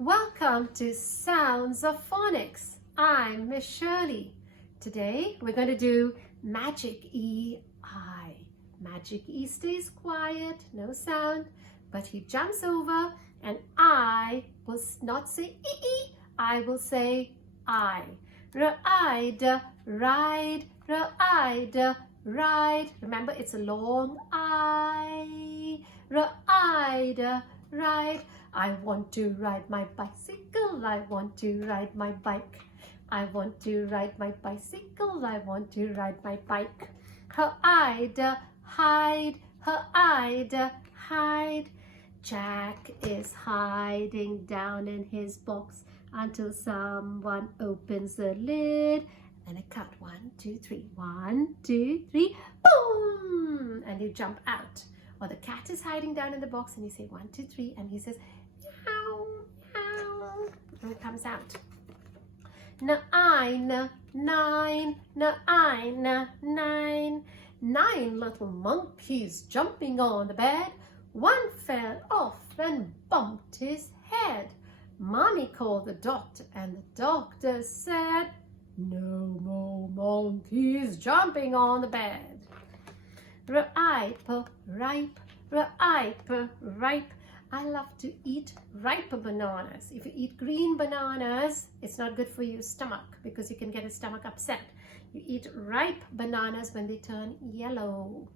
Welcome to Sounds of Phonics. I'm Miss Shirley. Today we're going to do Magic E-I. Magic E stays quiet, no sound, but he jumps over and I will not say E-E, I will say I. Ride, ride, ride, ride. Remember, it's a long I. Ride, ride. I want to ride my bicycle. I want to ride my bike. I want to ride my bicycle. I want to ride my bike. Hide, hide, hide, hide. Jack is hiding down in his box until someone opens the lid. And I count 1, 2, 3. 1, 2, 3. Boom! And you jump out. Or the cat is hiding down in the box and you say 1, 2, 3, and he says meow, meow, and it comes out. Nine, nine, nine, nine. 9 little monkeys jumping on the bed. One fell off and bumped his head. Mommy called the doctor and the doctor said, no more monkeys jumping on the bed. Ripe, ripe, ripe, ripe. I love to eat ripe bananas. If you eat green bananas, it's not good for your stomach because you can get a stomach upset. You eat ripe bananas when they turn yellow.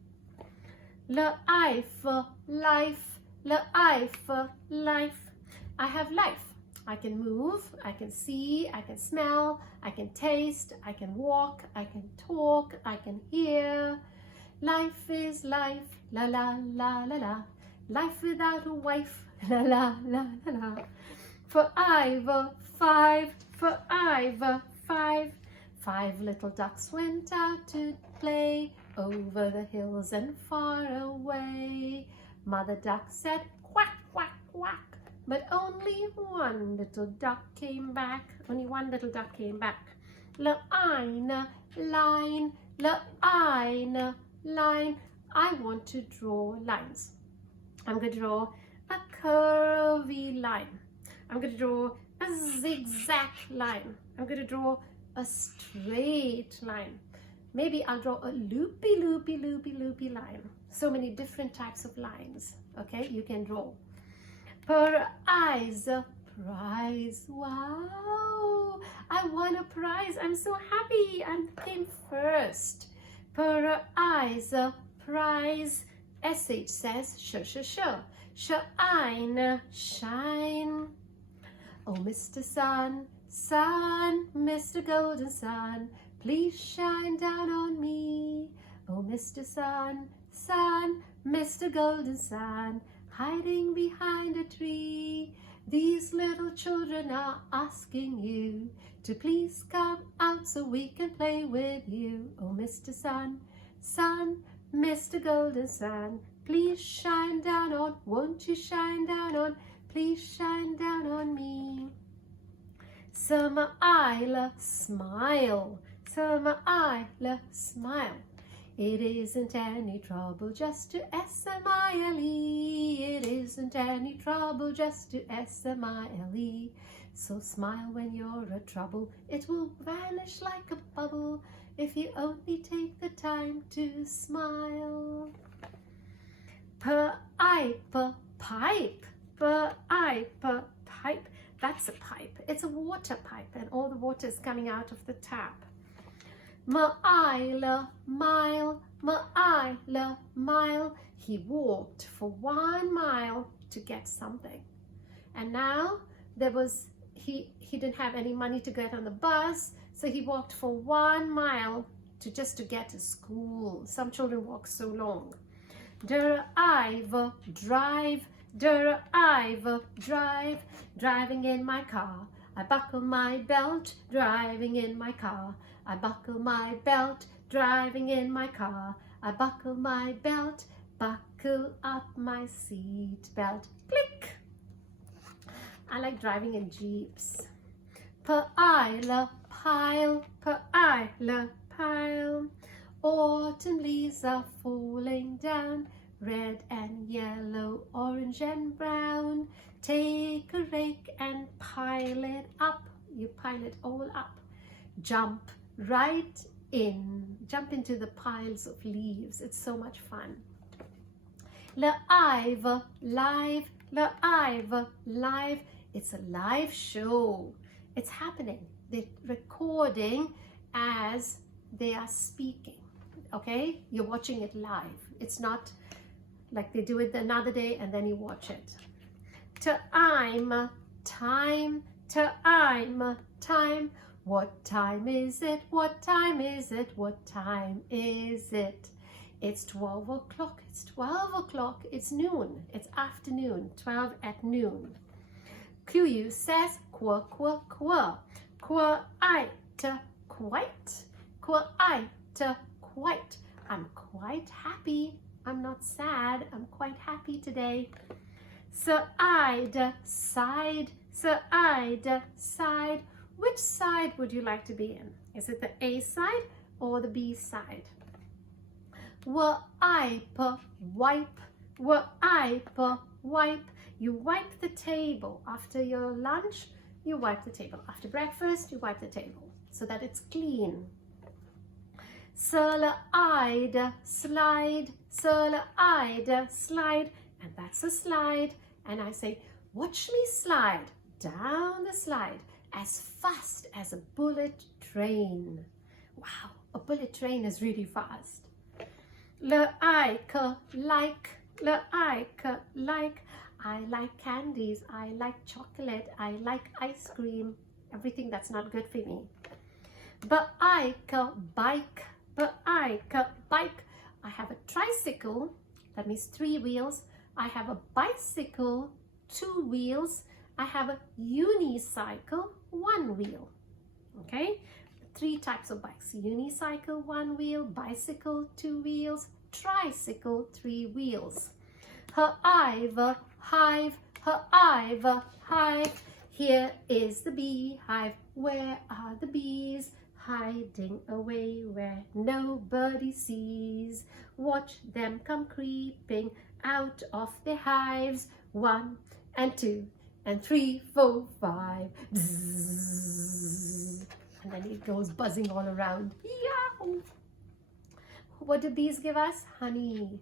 Life, life, life, life. I have life. I can move, I can see, I can smell, I can taste, I can walk, I can talk, I can hear. Life is life, la la la la la. Life without a wife, la la la la la. Forever, 5, forever, 5. 5 little ducks went out to play over the hills and far away. Mother duck said quack, quack, quack. But only one little duck came back. Only one little duck came back. Line, line, line, line. I want to draw lines. I'm going to draw a curvy line. I'm going to draw a zigzag line. I'm going to draw a straight line. Maybe I'll draw a loopy, loopy, loopy, loopy line. So many different types of lines. Okay, you can draw. Prize, prize. Wow, I won a prize. I'm so happy. I came first. Prize, prize. SH says sh, sh, sh. Shine, shine. Oh, Mr. Sun, sun, Mr. Golden Sun, please shine down on me. Oh, Mr. Sun, sun, Mr. Golden Sun, hiding behind a tree. These little children are asking you to please come out so we can play with you. Oh, Mr. Sun, sun, Mr. Golden Sun, please shine down on, won't you shine down on, please shine down on me. Smile, smile, smile, smile. It isn't any trouble just to S-M-I-L-E. It isn't any trouble just to S-M-I-L-E. So smile when you're a trouble. It will vanish like a bubble if you only take the time to smile. Pipe, pipe, pipe, pipe. That's a pipe. It's a water pipe and all the water is coming out of the tap. Mile, mile, mile, mile. He walked for 1 mile to get something. And now he didn't have any money to get on the bus, so he walked for 1 mile just to get to school. Some children walk so long. Drive, drive, drive, drive, driving in my car. I buckle my belt, driving in my car. I buckle my belt, driving in my car. I buckle my belt, buckle up my seat belt. Click! I like driving in Jeeps. Pile, pile, pile, pile. Autumn leaves are falling down. red and yellow, orange and brown. Take a rake and pile it up. You pile it all up. Jump right in. Jump into the piles of leaves. It's so much fun. Live, live, live, live. It's a live show. It's happening. They're recording as they are speaking. Okay? You're watching it live. It's not like they do it another day and then you watch it. Time, time, time, time. What time is it? What time is it? What time is it? It's 12 o'clock. It's 12 o'clock. It's noon. It's afternoon. 12 at noon. Q says qua, qua, qua. Quite, quite. Quite. I'm quite happy. I'm not sad. I'm quite happy today. Side, side, side, side. Which side would you like to be in? Is it the A side or the B side? Wipe, wipe, wipe, wipe. You wipe the table. After your lunch, you wipe the table. After breakfast, you wipe the table so that it's clean. Slide, slide, slide, slide. And that's a slide. And I say, watch me slide down the slide as fast as a bullet train. Wow, a bullet train is really fast. Like, like, like. I like candies. I like chocolate. I like ice cream. Everything that's not good for me. Bike, bike, bike, bike. I have a tricycle. That means 3 wheels. I have a bicycle, 2 wheels. I have a unicycle, 1 wheel. Okay, 3 types of bikes. Unicycle, 1 wheel, bicycle, 2 wheels, tricycle, 3 wheels. Hive, hive, hive, hive. Here is the beehive. Where are the bees? Hiding away where nobody sees. Watch them come creeping out of their hives. 1 and 2 and 3, 4, 5. Bzzz. And then it goes buzzing all around. Yahoo! What do bees give us? Honey.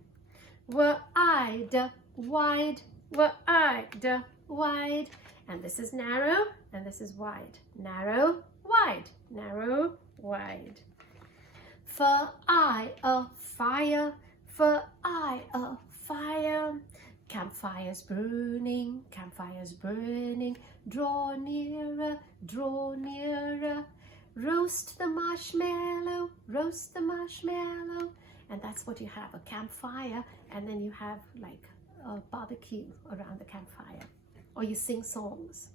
Wide, wide, wide, wide. And this is narrow and this is wide. Narrow, wide, narrow, wide. Fire, fire, fire. Campfires burning, campfires burning. Draw nearer, draw nearer. Roast the marshmallow, roast the marshmallow. And that's what you have, a campfire. And then you have like a barbecue around the campfire. Or you sing songs.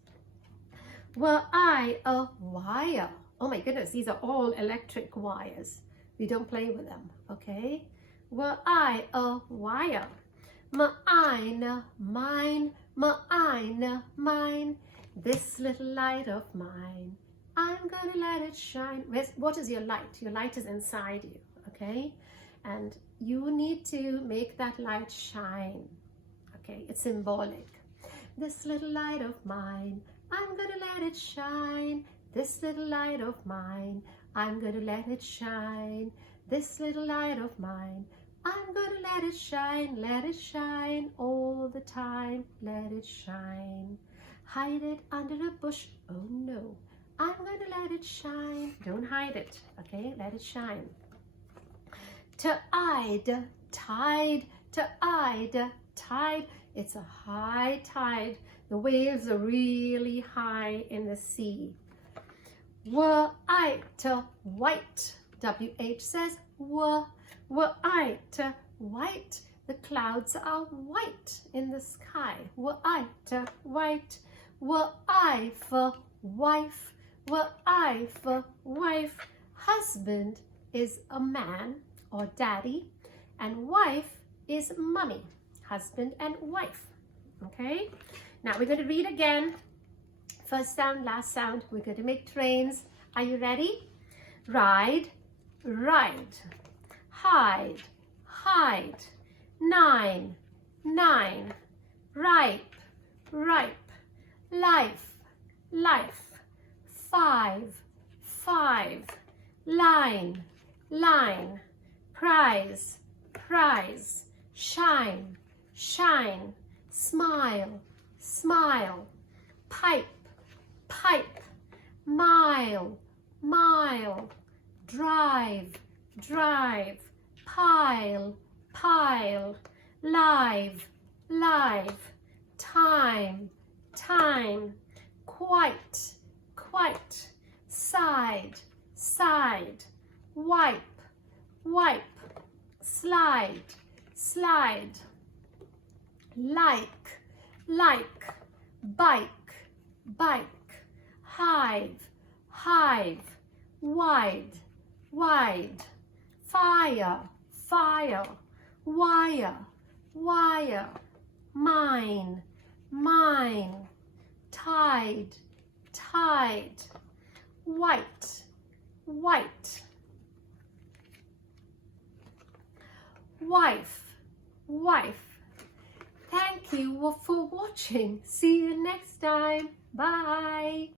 Wire. Oh my goodness, these are all electric wires. We don't play with them, okay? Wire. Mine, mine, mine, mine. This little light of mine, I'm gonna let it shine. What is your light? Your light is inside you, okay? And you need to make that light shine, okay? It's symbolic. This little light of mine, I'm gonna let it shine. This little light of mine, I'm gonna let it shine. This little light of mine, I'm gonna let it shine all the time, let it shine. Hide it under a bush, oh no, I'm gonna let it shine. Don't hide it, okay, let it shine. Tide, tide, tide, tide. It's a high tide. The waves are really high in the sea. White, white. WH says white, white. The clouds are white in the sky. White, white. Wife, wife, wife, wife. Husband is a man or daddy, and wife is mommy. Husband and wife. Okay, now we're going to read again. First sound, last sound. We're going to make trains. Are you ready? Ride, ride. Hide, hide. 9, 9. Ripe, ripe. Life, life. 5, 5. Line, line. Prize, prize. Shine, shine. Smile, smile. Pipe, pipe. Mile, mile. Drive, drive. Pile, pile. Live, live. Time, time. Quite, quite. Side, side. Wipe, wipe. Slide, slide. Like, like. Bike, bike. Hive, hive. Wide, wide. Fire, fire. Wire, wire. Mine, mine. Tide, tide. White, white. Wife, wife. Thank you for watching. See you next time. Bye.